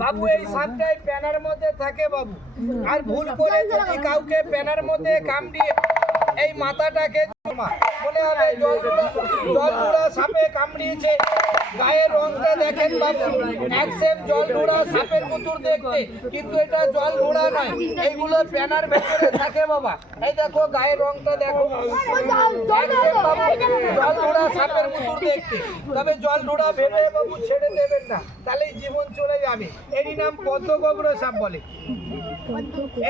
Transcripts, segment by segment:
বাবু এই সাপটাই প্যানার মধ্যে থাকে বাবু, আর ভুল করে যদি কাউকে প্যানার মধ্যে কামড়িয়ে এই মাথাটাকে মনে হবে জলডুড়া সাপে কামড়িয়েছে। গায়ের রংটা দেখেন বাবু, একসেপ জলডুড়া সাপের মতন দেখতে, কিন্তু এটা জলডুড়া নয়, এইগুলো প্যানার ভেতরে থাকে বাবা। এই দেখো গায়ের রংটা দেখো, একসেপ বাবু জলডুড়া সাপের মতন দেখতে। তবে জলডুড়া ভেবে বাবু ছেড়ে দেবেন না, তাহলেই জীবন চলে যাবে। এরই নাম পদ্মগোবর সাপ বলে।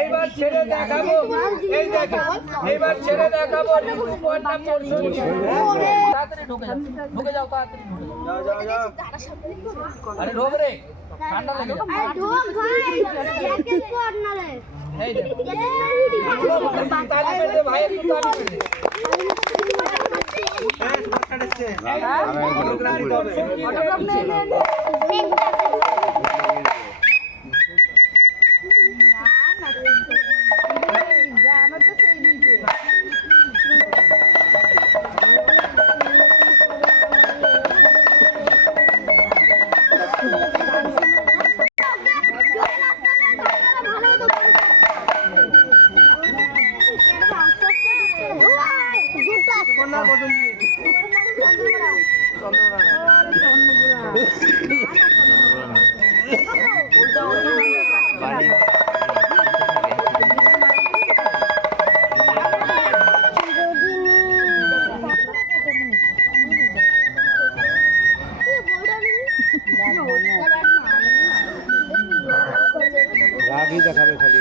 এইবার ছেড়ে দেখাবো, এই দেখেন এইবার ছেড়ে দেখাবো। তাড়াতাড়ি ঢুকে যাও, তাড়াতাড়ি আরে ঢোক রে, ঠান্ডা লেগে যাবে। ভাই একটু রাগই দেখাবে খালি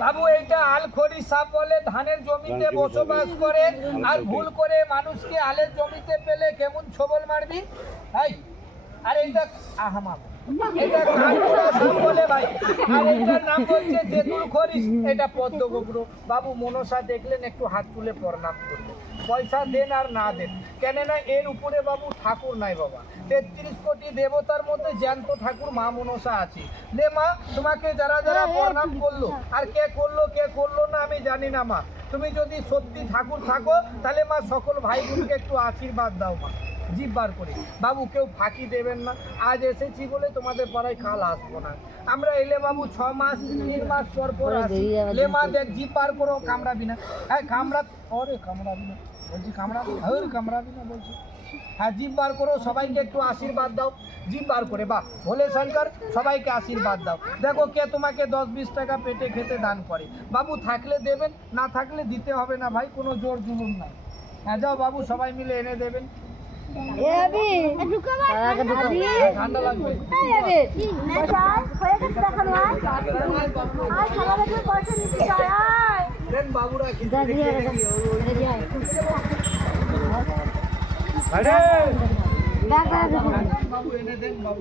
বাবু। এইটা আলখড়ি সাপ বলে, ধানের জমিতে বসবাস করে, আর ভুল করে মানুষকে আলের জমিতে পেলে কেমন ছবল মারবি। আর এইটা এটা কানপুরা সাপ বলে ভাই, আর এটার নাম হচ্ছে তেঁতুল খরিস। এটা পদ্মগোবর বাবু। মনসা দেখলেন একটু হাত তুলে প্রণাম করবেন, পয়সা দেন আর না দেন, কেননা এর উপরে বাবু ঠাকুর নাই বাবা। 33 কোটি দেবতার মধ্যে জ্যান্ত ঠাকুর মা মনসা আছে। লে মা, তোমাকে যারা যারা প্রণাম করলো, আর কে করলো না আমি জানি না মা, তুমি যদি সত্যি ঠাকুর থাকো তাহলে মা সকল ভাই বোনকে একটু আশীর্বাদ দাও মা। জিভ বার করে বাবু, কেউ ফাঁকি দেবেন না। আজ এসেছি বলে তোমাদের পাড়ায় কাল আসবো না। আমরা এলে বাবু 6 মাস 3 মাস পর আসি। লে মা দেখ, জিভ বার করো, কামড়াবি না। হ্যাঁ কামড়াবি না বলছি, কামড়াবি না বলছি। হ্যাঁ জিভ বার করো, সবাইকে একটু আশীর্বাদ দাও। জিভ বার করে বাহ ভোলে শঙ্কর, সবাইকে আশীর্বাদ দাও। দেখো কে তোমাকে 10-20 টাকা পেটে খেতে দান করে বাবু। থাকলে দেবেন, না থাকলে দিতে হবে না ভাই, কোনো জোর জুলুম নাই। হ্যাঁ যাও বাবু, সবাই মিলে এনে দেবেন। ঠান্ডা লাগবে। বাবুরা বাবু এনে দেন বাবু।